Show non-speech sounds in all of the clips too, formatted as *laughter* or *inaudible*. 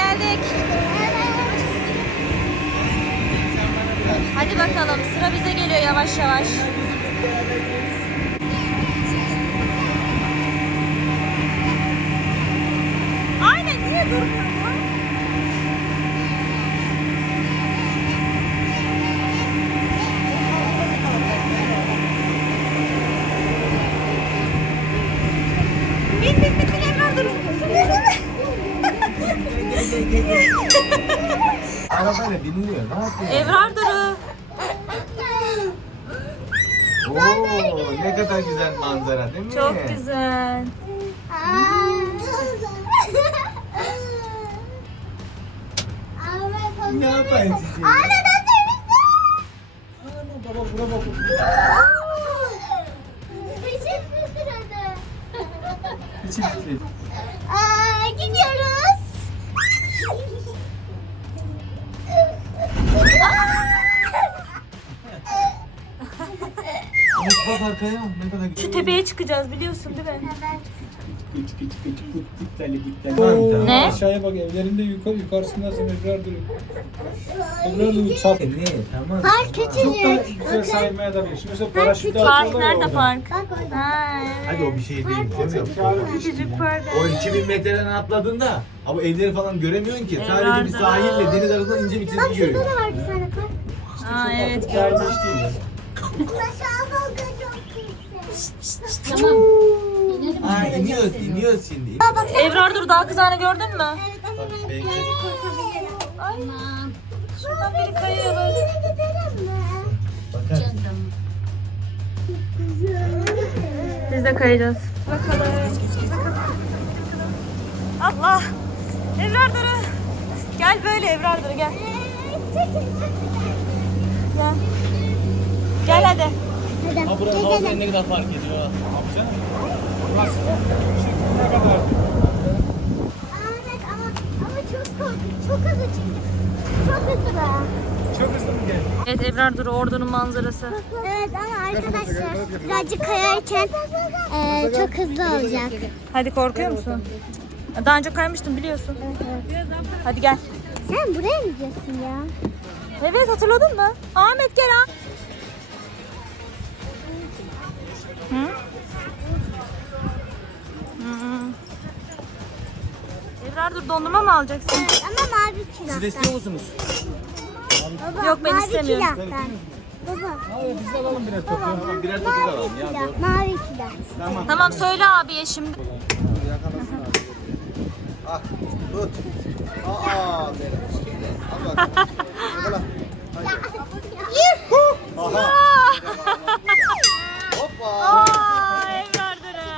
geldik. Hadi bakalım sıra bize geliyor yavaş yavaş. Aynen niye durmuyor Arabayla biniliyor. Ne yapıyor? Ebrar Duru. Oo, ne kadar güzel manzara değil mi? Çok güzel. Ne yapayım Bak arkaya ne kadar güzel. Şu tepeye çıkacağız biliyorsun değil mi? Küçük küçük küçük küçük gitleri gitleri. Ne? Aşağıya bak evlerinde yukarı yukarısındasın Ebrar duruyor. Ebrar duruyor çap. Ne? Tamam. Park Çok da küçücük. güzel sayılmaya da bilir. Şimdi mesela paraşütle Park atıyorlar ya nerede orada. park? Bak orada. Ha, Hadi o bir şey değil. Küçücük park. O 2000 metreden atladığında ama evleri falan göremiyorsun ki. Sadece bir sahille deniz arasında ince bir çizgi Bak şurada görüyorsun. da var bir tane park. Aa evet gördüm. Aşağı yüksek. Aa iniyoruz iniyoruz şimdi. Aa, bak sen- Ebrar Duru daha kızağını gördün mü? Evet ama ben Belki. birazcık korkabilirim. Ay. Şuradan biri kayıyor böyle. Yine gidelim mi? Bakar. Biz de kayacağız. Bakalım. Allah. Ebrar Duru. Gel böyle Ebrar Duru gel. Çekin çekin. Gel. Hadi Ha burası gezelim. havuzda ne kadar fark ediyor. Yapacaksın. Burası şu ne kadar? Evet ama, ama çok korkunç. Çok hızlı. Çok hızlı. Çok hızlı mı geldi? Evet Ebrar Duru ordunun manzarası. Evet ama arkadaşlar birazcık kayarken eee, çok hızlı olacak. Hadi korkuyor musun? Daha önce kaymıştım biliyorsun. Hadi gel. Sen buraya mı gidiyorsun ya? Evet hatırladın mı? Ahmet gel ha. Hı? Hı. Ebrar dur dondurma mı alacaksın? Evet ama mavi Siz de külahtan. istiyor musunuz? Baba, Yok, ben mavi istemiyorum. külahtan. Baba. Hadi biz de alalım birer top. ya. Tamam birer topu Mavi alalım ya. doğru. Mavi külah. Tamam. Tamam söyle abiye şimdi. Ah, tut. Aa, benim. Al bakalım. Yakala. *laughs* Aha. Hoppa. Aa?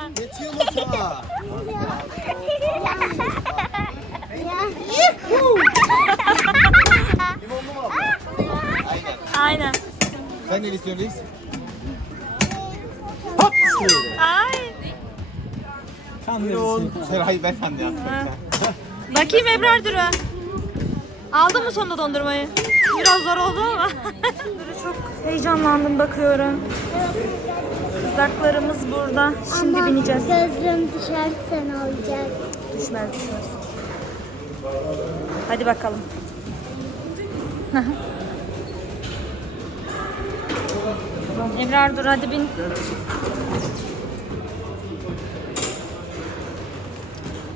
Limonlu mu abla? Aynen. Aynen. Sen ne istiyorsun reis? Hop. Ay. Tam Limon. neresi? Seray ben sen de yaptım. Bakayım Ebrar Duru. Aldın mı sonunda dondurmayı? Biraz zor oldu ama. Duru çok heyecanlandım bakıyorum. Kızaklarımız burada. Şimdi Ama bineceğiz. Gözlüğüm düşerse ne olacak? Düşmez düşmez. Hadi bakalım. *laughs* Ebrar dur hadi bin.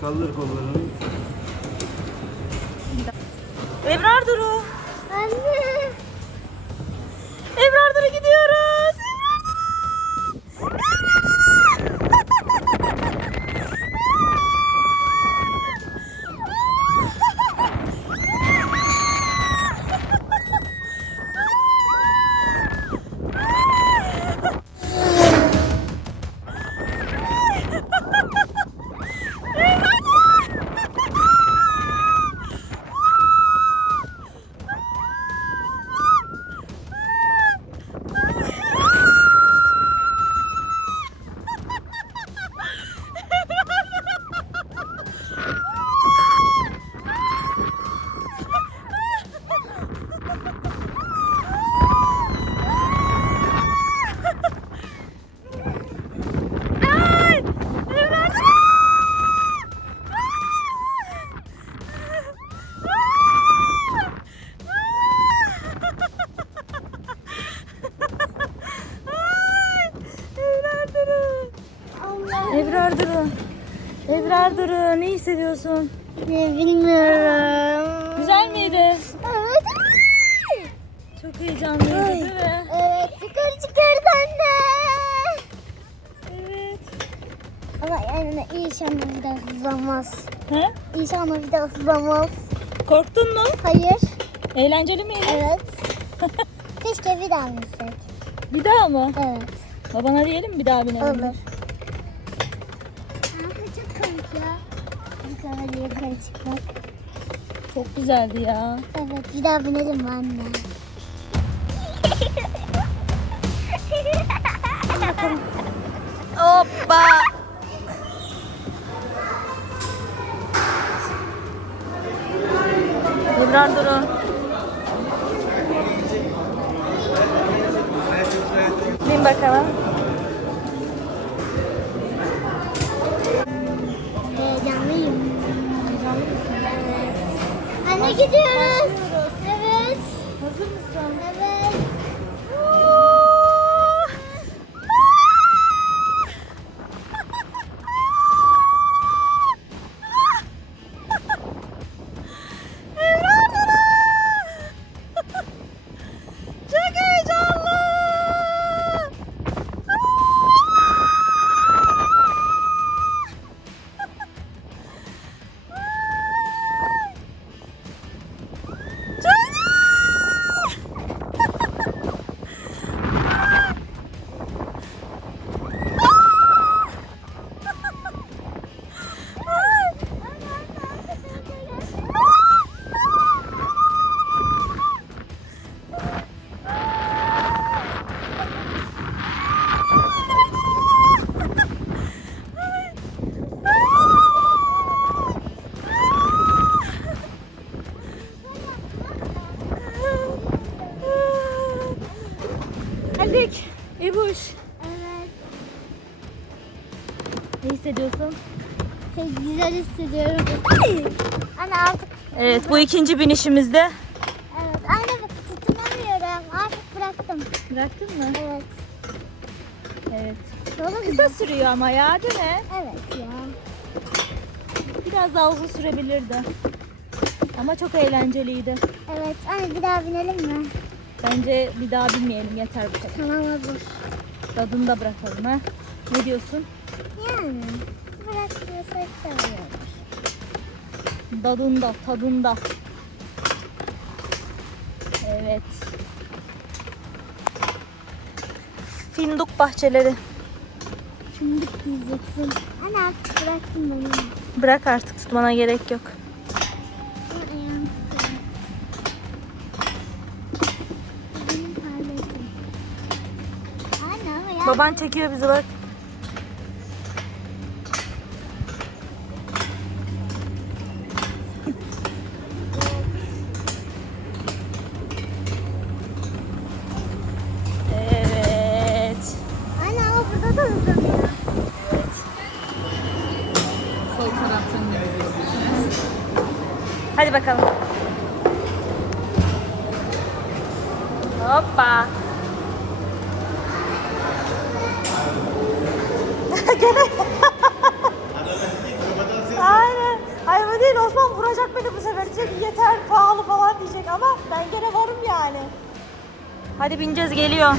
Kaldır kollarını. Ebrar Duru. Anne. Ebrar Duru gidiyoruz. Hissediyorsun? Ne bilmiyorum. Güzel miydi? Evet. Çok heyecanlıydı değil mi? Evet yukarı çıkıyoruz anne. Evet. Ama yani inşallah bir daha hızlanmaz. He? İnşallah bir daha hızlanmaz. Korktun mu? Hayır. Eğlenceli miydi? Evet. *laughs* Keşke bir daha binsek. Bir daha mı? Evet. Babana diyelim mi bir daha binelim? Olur. çok komik ya. Yukarı çıkmak. Çok güzeldi ya. Evet bir daha binelim mi anne? Hoppa. Ebrar Duru. Bin bakalım. Anne gidiyoruz. Ne hissediyorsun? Çok güzel hissediyorum. Anne artık Evet bu ikinci binişimizde. evet. Anne bak tutunamıyorum. Artık bıraktım. Bıraktın mı? Evet. Evet. Olur? Kısa sürüyor ama ya değil mi? Evet ya. Biraz daha uzun sürebilirdi. Ama çok eğlenceliydi. Evet. Anne bir daha binelim mi? Bence bir daha binmeyelim yeter bu kadar. Tamam olur. Tadını da bırakalım ha. Ne diyorsun? Yani. Bırakmıyorsak da olur. Dadında, tadında. Evet. Fındık bahçeleri. Fındık diyeceksin. Anne artık bıraktım ben onu. Bırak artık tutmana gerek yok. Baban çekiyor bizi bak. Hadi bakalım. Hoppa. Gene. *laughs* Aynen. Ay bu değil Osman vuracak beni bu sefer. Diyecek yeter pahalı falan diyecek ama ben gene varım yani. Hadi bineceğiz geliyor.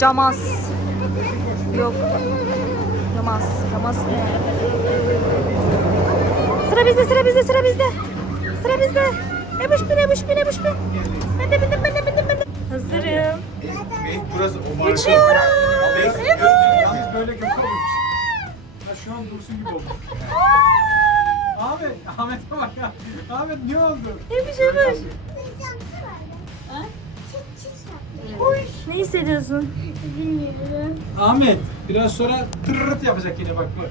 Camaz. Yok. Camaz. Camaz ne? Sıra bizde, sıra bizde, sıra bizde. Sıra bizde. Ebuş bin, ebuş bin, ebuş bin. Ben de bindim, ben de bindim, ben de. Hazırım. Burası o marka. Uçuyorum. Ebuş. Biz böyle kötü olmuş. Ha, şu an dursun gibi oldu. Ahmet, Ahmet'e bak ya. Ahmet ne oldu? Ebuş, ebuş. Ne hissediyorsun? Bilmiyorum. Ahmet, biraz sonra tırırt yapacak yine bak bu.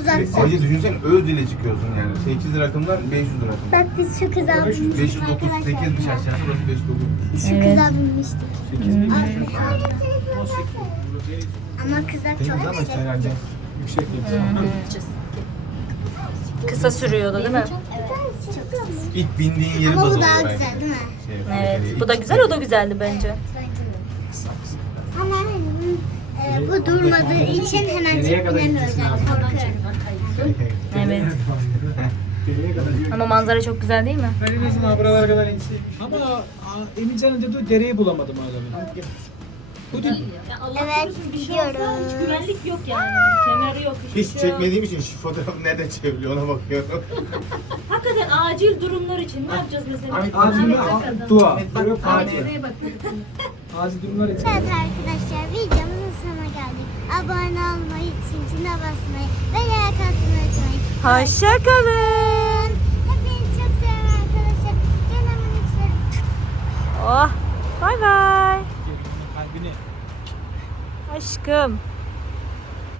Uzak. Sadece düşünsene öz dile çıkıyorsun yani. 8 rakımlar 500 rakım. Bak biz çok hızlı 500, 538 dış aşağısı burası 509. Çok Evet. hızlı binmiştik. 8 bin 500. Ama kızak Temiz çok ama yüksek. herhalde. Yüksek değil. Kısa sürüyordu değil mi? Evet, çok kısa. İlk bindiğin yeri Ama baz bu daha belki. güzel değil mi? Şey, Evet. Bu da güzel, o da güzeldi bence. Ama e, bu durmadığı için hemen binemiyoruz yani korkuyorum. Evet. Diyor. Ama manzara çok güzel değil mi? Ben en azından buralara kadar inseymiş. Ama aa, Emircan'ın dediği dereyi bulamadım hala. Bu değil mi? Evet gidiyoruz. Güvenlik yok yani. Kemeri yok. Hiç çekmediğim için şu fotoğrafı nereden çeviriyor ona bakıyorum. Hakikaten acil durumlar için ne yapacağız mesela? Acil mi? Dua. Yok acil. Acil durumlar için. Evet arkadaşlar videomuzun sonuna geldik. Abone olmayı, zincirine basmayı ve like atmayı unutmayın. Hoşçakalın. Hepinizi çok seviyorum arkadaşlar. Canımın içleri. Oh. Bay bay. Kalbini. Aşkım.